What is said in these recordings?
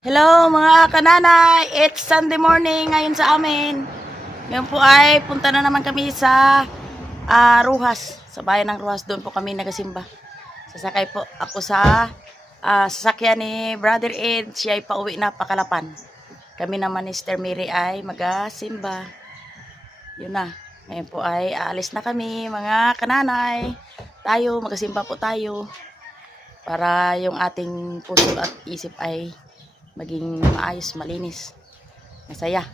Hello mga kananay, it's Sunday morning ngayon sa amin. Ngayon po ay punta na naman kami sa Roxas, sa bayan ng Roxas. Doon po kami nagasimba. Sasakay po ako sa sasakyan ni Brother Ed. Siya ay pauwi na Pakalapan. Kami naman ni Sister Mary ay magasimba. Yun na, ngayon po ay aalis na kami mga kananay. Tayo, magasimba po tayo para yung ating puso at isip ay maging maayos, malinis, masaya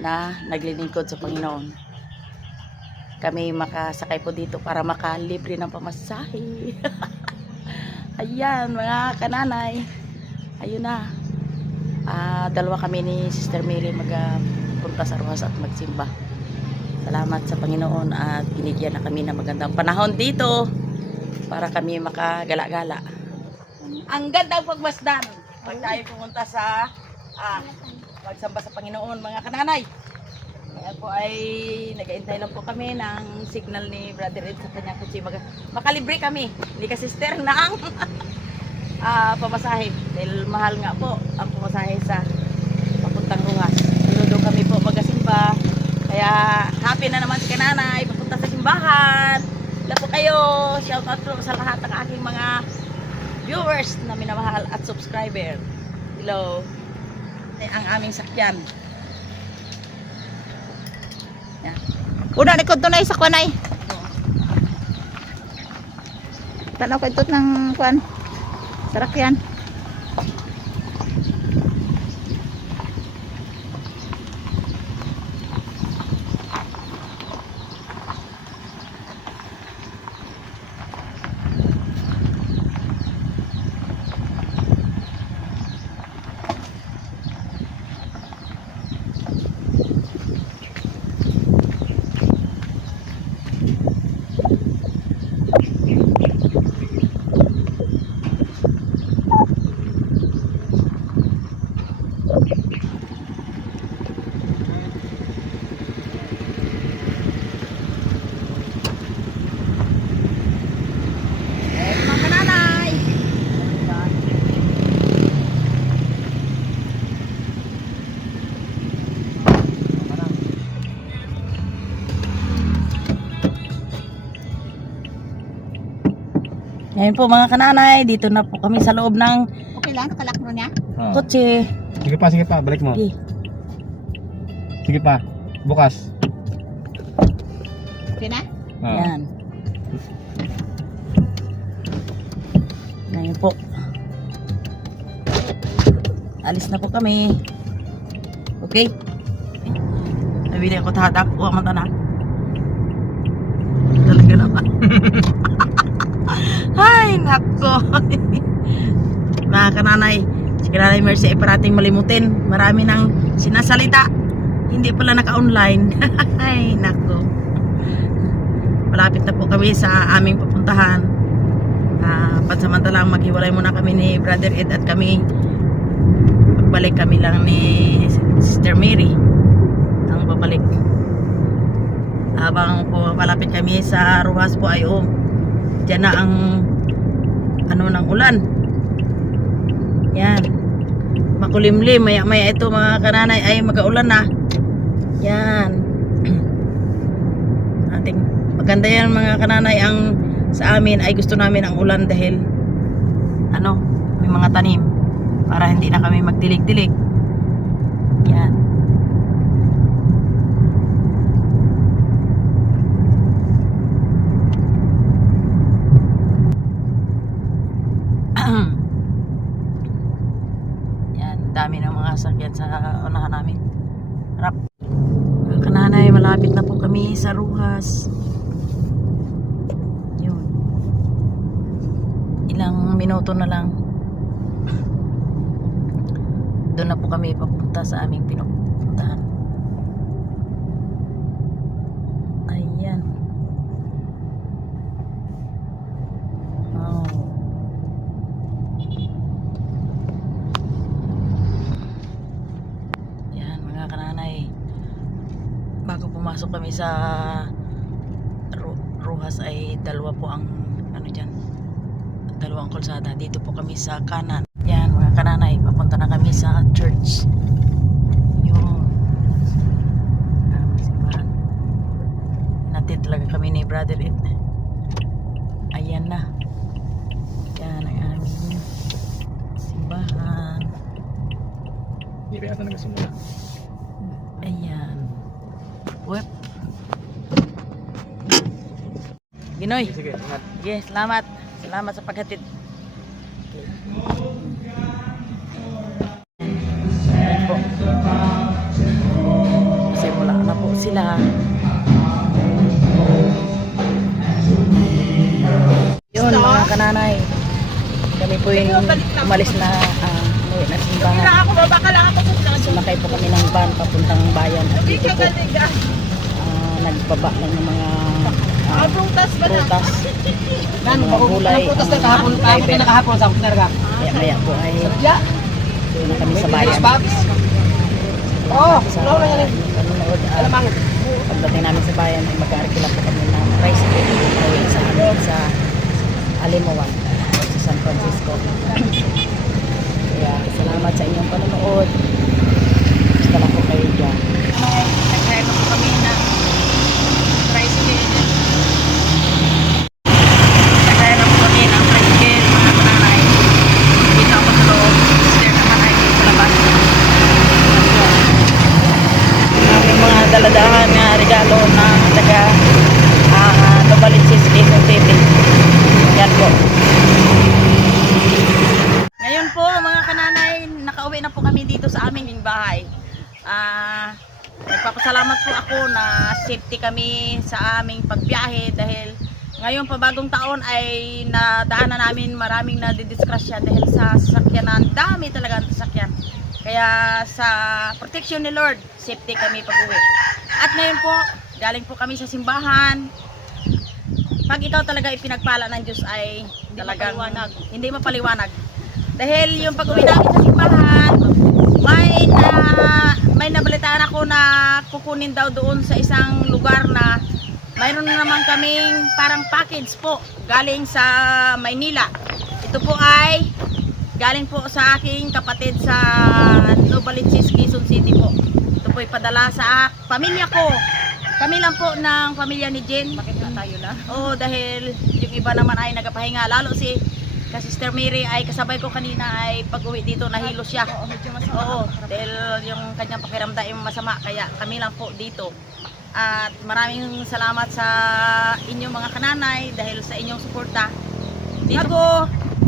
na naglilingkod sa Panginoon. Kami makasakay po dito para makalibre ng pamasahe. Ayan mga kananay, ayun na, dalawa kami ni Sister Mary magpunta sa Roxas at magsimba. Salamat sa Panginoon at binigyan na kami ng magandang panahon dito para kami makagala-gala. Ang gandang pagmasdan pag tayo pumunta sa magsamba sa Panginoon mga kananay. Kaya po ay nag-aintay lang po kami ng signal ni Brother Ed sa kanyang kutsi. Makalibre kami ni ka-sister ng pamasahe. Dahil mahal nga po ang pamasahe sa papuntang Roxas. Doon kami po magasimba. Kaya happy na naman si kananay papunta sa simbahan. Wala po kayo. Shout out po sa lahat ng aking mga viewers na minamahal at subscriber. Hello. Ang aming sakyan. Yan. Una likod to na isa kwanay. Tanaw kay tot ng kwan. Sarakyan. Ngayon po mga kananay, dito na po kami sa loob ng Okay lang, nakalak mo niya. kotse. Sige pa, balik mo. Okay. Sige pa, bukas. Okay na? Yan. Ngayon po. Alis na po kami. Okay? Nabili ako tahatak. Huwag man tanak. Talaga naman. Ay, nako. Mga kananay, si Kananay Mercy ay parating malimutin. Marami nang sinasalita. Hindi pala naka-online. Ay, nako. Malapit na po kami sa aming pupuntahan. Pansamantalang maghiwalay muna kami ni Brother Ed at kami. Pagbalik kami lang ni Sister Mary ang babalik. Habang po malapit kami sa Roxas po ay dyan na ang ng ulan. Yan. Makulimlim. Maya ito mga kananay ay mag-aulan na. Yan. Maganda yan mga kananay. Ang sa amin ay gusto namin ang ulan dahil may mga tanim para hindi na kami magdilig-dilig. Yan. Yan, dami ng mga sakyan sa unahan namin. Harap. Mga kananay, malapit na po kami sa Roxas. Yun. Ilang minuto na lang. Doon na po kami papunta sa aming pinupuntahan. Ayan. Oh. Yan mga kananay. Bago pumasok kami sa Roxas ay dalawa po ang dalawang kalsada. Dito po kami sa kanan. Yan mga kananay, papunta na kami Church. Yun. Simbahan. Natin talaga kami ni Brother Ed. Ayan na. Yan ang aming simbahan. Hindi pa yata nagsimula. Ayan. Wep. Ginoy. Sige, ingat. Sige, salamat. Salamat sa paghatid. Ayan po. Simula na po sila. Yun mga kananay. Kami po yung umalis na umuwi na simbahan. Sumakay po kami ng van papuntang bayan. At dito po nagbaba lang ng mga prutas. Mga gulay. Nakahapon sa kunerga. Kaya po ay doon na kami sa bayan. Oh, Panonood. Pagdating namin sa bayan ay mag-aarkila po kami ng tricycle pauwi sa amin sa Alimawan sa San Francisco. Kaya salamat sa inyong panonood. Basta lang po kayo dyan. Nagkaya na po kami ng tricycle. Nagkaya na po kami ng tricycle, mga kananay. Dito ako sa loob. Sister naman ay sa labas. Ang mga daladahan na regalo na taga Novaliches, Quezon City. Yan po. Ngayon po mga kananay, nakauwi na po kami dito sa aming bahay. Nagpapasalamat po ako na safety kami sa aming pagbiyahe dahil ngayon pa bagong taon ay nadaanan namin maraming nadidiskrasya dahil sa sasakyanan. Dami talaga ang sasakyan. Kaya sa protection ni Lord, safety kami pag-uwi. At ngayon po, galing po kami sa simbahan. Pag ikaw talaga ipinagpala ng Diyos ay talagang hindi mapaliwanag. Dahil yung pag-uwi namin sa simbahan, may nabalitaan ako na kukunin daw doon sa isang lugar na mayroon naman kaming parang package po galing sa Maynila. Ito po ay galing po sa aking kapatid sa Novaliches, Quezon City po. Ito po ay padala sa pamilya ko. Kami lang po ng pamilya ni Jen. Bakit na tayo lang? Oo, dahil yung iba naman ay nagapahinga. Lalo si Sister Mary ay kasabay ko kanina ay pag-uwi dito nahilo siya. Oo, dahil yung kanyang pakiramdam ay masama. Kaya kami lang po dito. At maraming salamat sa inyong mga kananay dahil sa inyong suporta.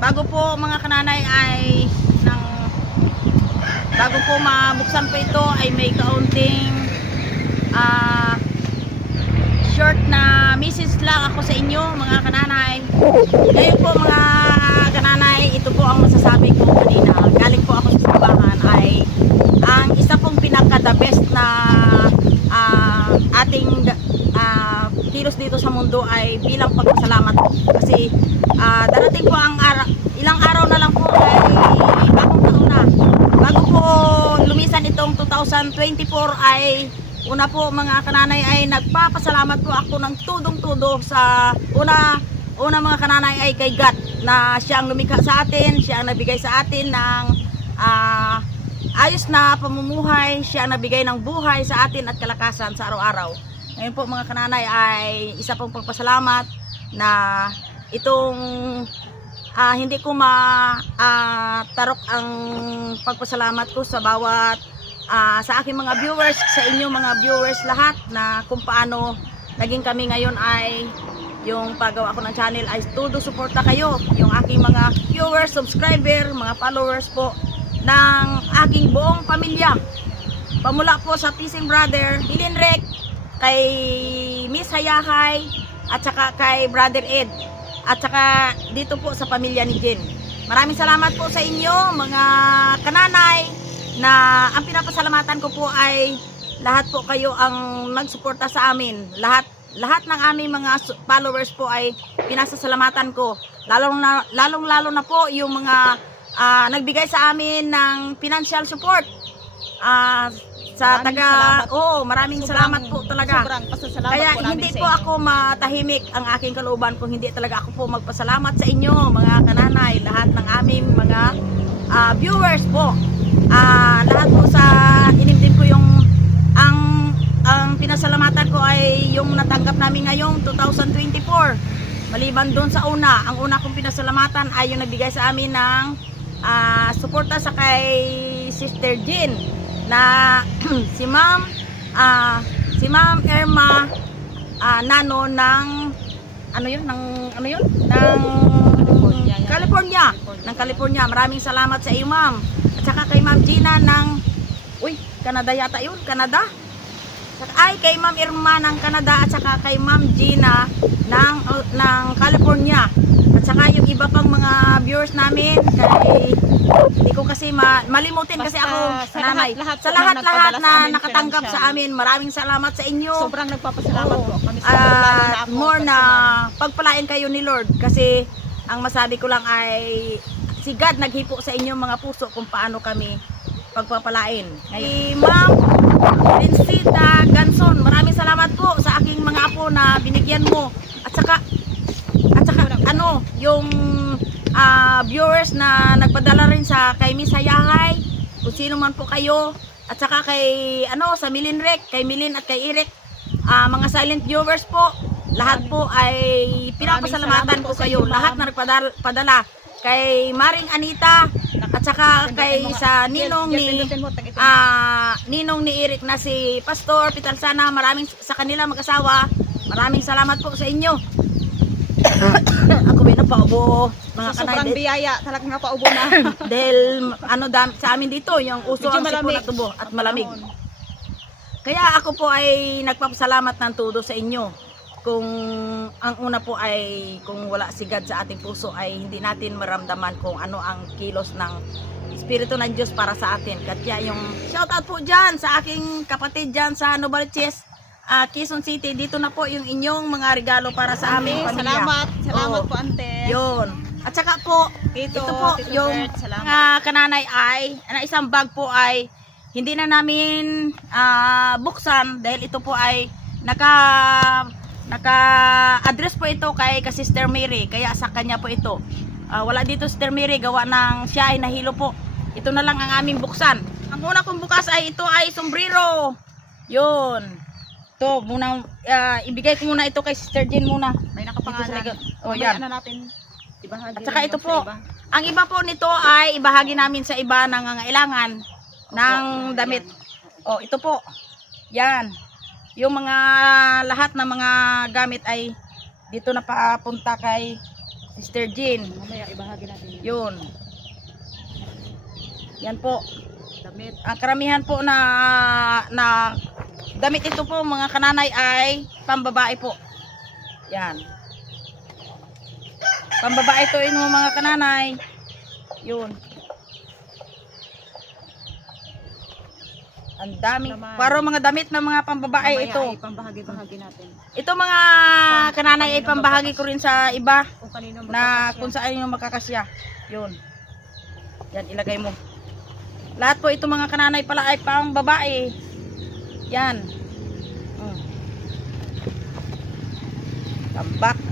Bago po mga kananay ay bago po mabuksan po ito ay may kaunting short na message lang ako sa inyo mga kananay. Ngayon po mga kananay, ito po ang masasabi ko kanina. Galing po ako sa simbahan ay ang isa pong pinaka the best na ating kilos dito sa mundo ay bilang pagpasalamat po. Kasi darating po ang ilang araw na lang po ay bagong taon na. Bago po lumisan itong 2024 ay una po mga kananay ay nagpapasalamat po ako ng tudong-tudo sa una mga kananay ay kay God na siya ang lumikha sa atin, siya ang nabigay sa atin ng ayos na pamumuhay, siya ang nabigay ng buhay sa atin at kalakasan sa araw-araw. Ngayon po mga kananay ay isa pong pagpasalamat na itong hindi ko matarok ang pagpasalamat ko sa bawat sa aking mga viewers, sa inyong mga viewers lahat na kung paano naging kami ngayon ay yung paggawa ko ng channel ay todo suporta kayo, yung aking mga viewers, subscriber, mga followers po ng aking buong pamilya. Pamula po sa Tising Brother, Hilinrek, kay Miss Hayahay, at saka kay Brother Ed, at saka dito po sa pamilya ni Jen. Maraming salamat po sa inyo mga kananay na ang pinapasalamatan ko po ay lahat po kayo ang nagsuporta sa amin. Lahat ng aming mga followers po ay pinasasalamatan ko. Lalong-lalo na po yung mga nagbigay sa amin ng financial support. Maraming salamat po talaga. Kaya hindi po ako matahimik ang aking kalooban kung hindi talaga ako po magpasalamat sa inyo mga kananay, lahat ng aming mga viewers po. kami ngayong 2024. Maliban doon sa una, ang una kong pinasalamatan ay yung nagbigay sa amin ng suporta sa kay Sister Jean na si Ma'am Irma Nano ng California. Maraming salamat sa iyo, Ma'am. At saka kay Ma'am Gina ng Canada yata yun, Canada. Ay kay Ma'am Irma ng Canada at saka kay Ma'am Gina ng California. At saka yung iba pang mga viewers namin kay hindi ko kasi malimutin kasi ako nanay. Sa lahat-lahat na nakatanggap sa amin, maraming salamat sa inyo. Sobrang nagpapasalamat po kami sa lalo na ako. More na pagpalain kayo ni Lord kasi ang masabi ko lang ay si God naghipo sa inyong mga puso kung paano kami pagpapalain. Kay Ma'am Lincita Ganson, maraming salamat po sa aking mga apo na binigyan mo. At saka yung viewers na nagpadala rin sa kay Miss Hayahay, kung sino man po kayo, at saka kay sa Milin Rec, kay Milin at kay Eric, mga silent viewers po, lahat po ay pinapasalamatan ko kayo, lahat na nagpadala kay Maring Anita at saka kay sa ninong ni Eric na si Pastor Pitalsana, maraming sa kanila mag-asawa, maraming salamat po sa inyo. Ako may napaubo mga sobrang biyaya, talagang napaubo na. Dahil sa amin dito yung uso ang sipo na tubo at malamig. Kaya ako po ay nagpapasalamat ng todo sa inyo. Kung ang una po ay kung wala si God sa ating puso ay hindi natin maramdaman kung ano ang kilos ng Espiritu ng Diyos para sa atin. Kaya yung shoutout po dyan sa aking kapatid dyan sa Novaliches, Quezon City. Dito na po yung inyong mga regalo para sa aming pamilya. Salamat po ante. Yun. At saka po, ito po yung mga kananay ay, isang bag po ay hindi na namin buksan dahil ito po ay naka-address po ito kay Sister Mary, kaya sa kanya po ito. Wala dito Sister Mary, gawa ng siya ay nahilo po. Ito na lang ang aming buksan. Ang una kong bukas ay ito ay sombrero. Yun. Ito muna, ibigay ko muna ito kay Sister Jean muna. May nakapangalan. Yan. Natin ibahagi. At saka ito po, ang iba po nito ay ibahagi namin sa iba na nangangailangan ng damit. Ito po. Yan. Yung mga lahat ng mga gamit ay dito na papunta kay Sister Jean. Mamaya ibahagi natin yan. Yun. Yan po. Damit. Ang karamihan po na damit ito po mga kananay ay pambabae po. Yan. Pambabae ito yung mga kananay. Yun. Ang daming, para mga damit ng mga pambabae ito. Pambahagi-bahagi natin. Ito mga kananay ay pambahagi ko rin sa iba na kung saan yung makakasya. Yun. Yan, ilagay mo. Lahat po ito mga kananay pala ay pambabae. Yan.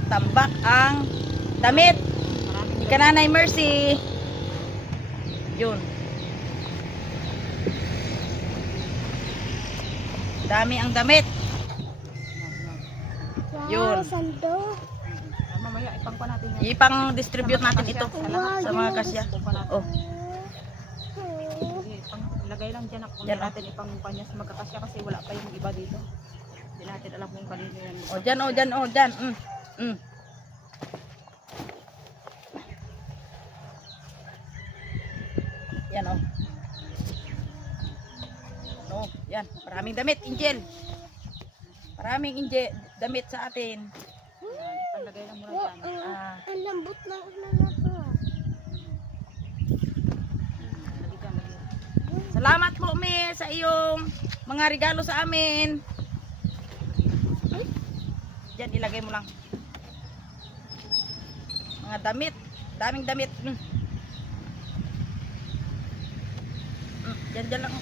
Tambak ang damit. Ni Kananay Mercy. Yun. Dami ang damit. Yun. Mamaya ipangpa natin yan. Ipang-distribute natin ito sa mga kasya. Lagay lang dyan ako. Hindi natin ipangpa niya sa magkakasya kasi wala pa yung iba dito. Hindi natin alam kung kanino yan. Dyan. Yan yan. Maraming damit, Angel. Maraming damit sa atin. Lagay lang muna dyan. Ang lambot na na to. Salamat po, Me, sa iyong mga regalo sa amin. Diyan, ilagay mo lang. Mga damit. Daming damit. Diyan lang.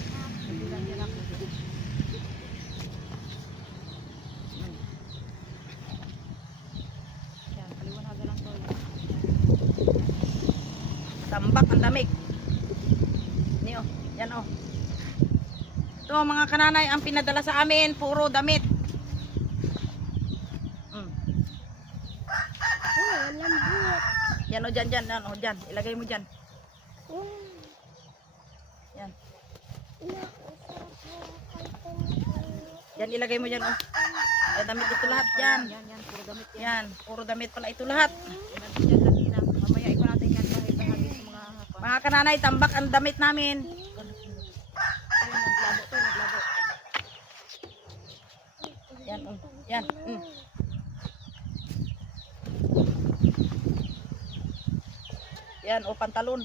Tambak ang damig. Niyo, yan Ito mga kananay ang pinadala sa amin, puro damit. dyan, ano, dyan. Ilagay mo dyan. Yan. Yan, ilagay mo dyan, oh. Ay, damit ito lahat, yan. Yan, puro damit yan. Yan, puro damit pala ito lahat. Yan kanina. Mamaya iko natin yan bahagi sa mga Mga kananay, tambak ang damit namin. naglabo to, naglabo. Yan, oh. Yan. Yan, oh, pantalon.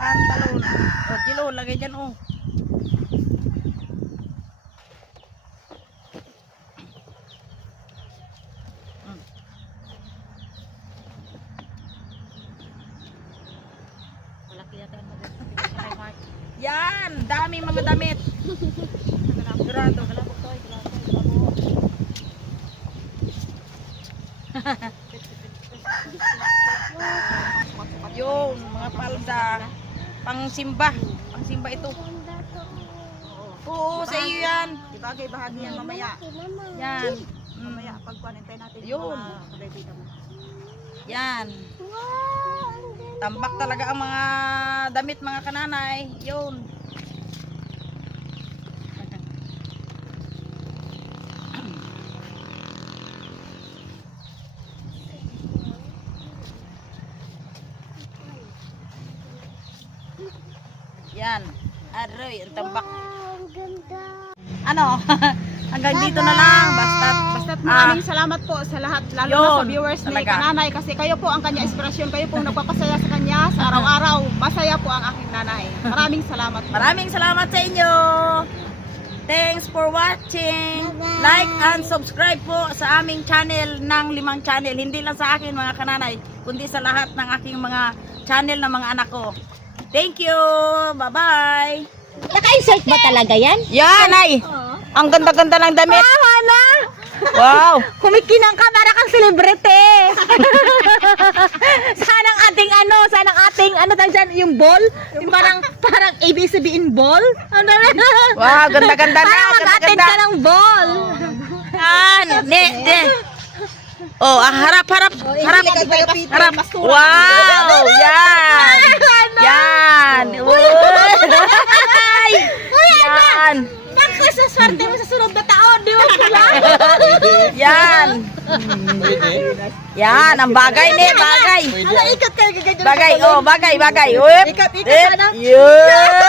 Pantalon. Oh, Jilo, lagay dyan, oh. Malaki yata ang Yan, dami mga damit. Sigurado. Galabok to, Yung mga palda, pang-simba. Pang-simba ito. Oo, sa iyo yan. Ibagay bahagi yan mamaya. Yan. Mamaya pagkuhanin natin Yun. kabibita mo. Yan. Tambak talaga ang mga damit mga kananay. Yun. Yan. Aroy, ang tambak. Ang ganda. Ano? Hanggang dito na lang. Basta't maraming salamat po sa lahat, lalo na sa Yun, viewers ni talaga. Kananay kasi kayo po ang kanya inspirasyon, kayo po ang nagpapasaya sa kanya sa araw-araw. Masaya po ang aking nanay. Maraming salamat po. Maraming salamat sa inyo. Thanks for watching. Like and subscribe po sa aming channel ng 5 channel. Hindi lang sa akin mga kananay, kundi sa lahat ng aking mga channel ng mga anak ko. Thank you. Bye-bye. Naka-insert ba talaga yan? Yan ay. Ang ganda-ganda ng damit. Hana! Wow. Kumikinang ka para kang celebrity. Sanang ating ano tawag dyan, yung ball? Yung parang ibig sabihin ball? Ano na? Wow, ganda-ganda na. Parang mag-attend Ganda-ganda. ka ng ball. Yan. De. Oh, harap. Harap. Wow. Yan. Yan. Uy. Yan. Naku, sa swerte mo sa sunod na taon, di ba pala? Yan. Yan, ang bagay ni, bagay. Ala, ikat ka, gaganyan. Bagay, oh, bagay. Uy. Ikat Yun.